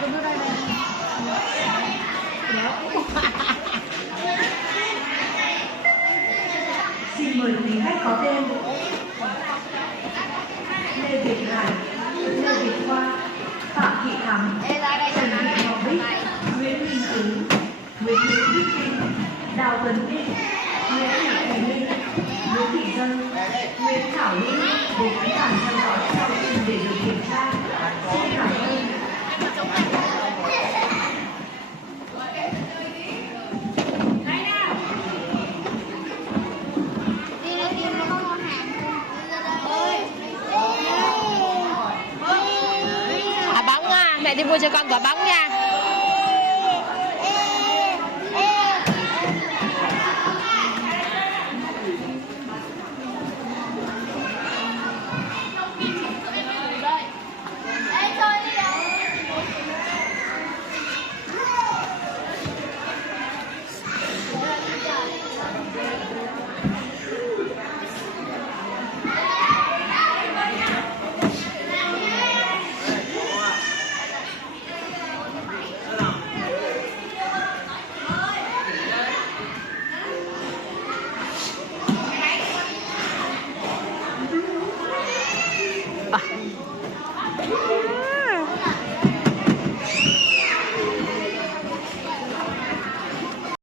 Xin mời quý khách có tên Lê Việt Hải, Lê Việt Khoa, Phạm Thị Thắm, Trần Thị Ngọc Bích, Nguyễn Minh Tú, Nguyễn Thị Đức Kinh, Đào Tuấn Vinh, Nguyễn Thị Thùy Linh, Nguyễn Thị Dân, Nguyễn Thảo Linh đến khán giả theo dõi sau phim để được kiểm tra. Xin cảm ơn. Quả bóng à, mẹ đi mua cho con quả bóng nha.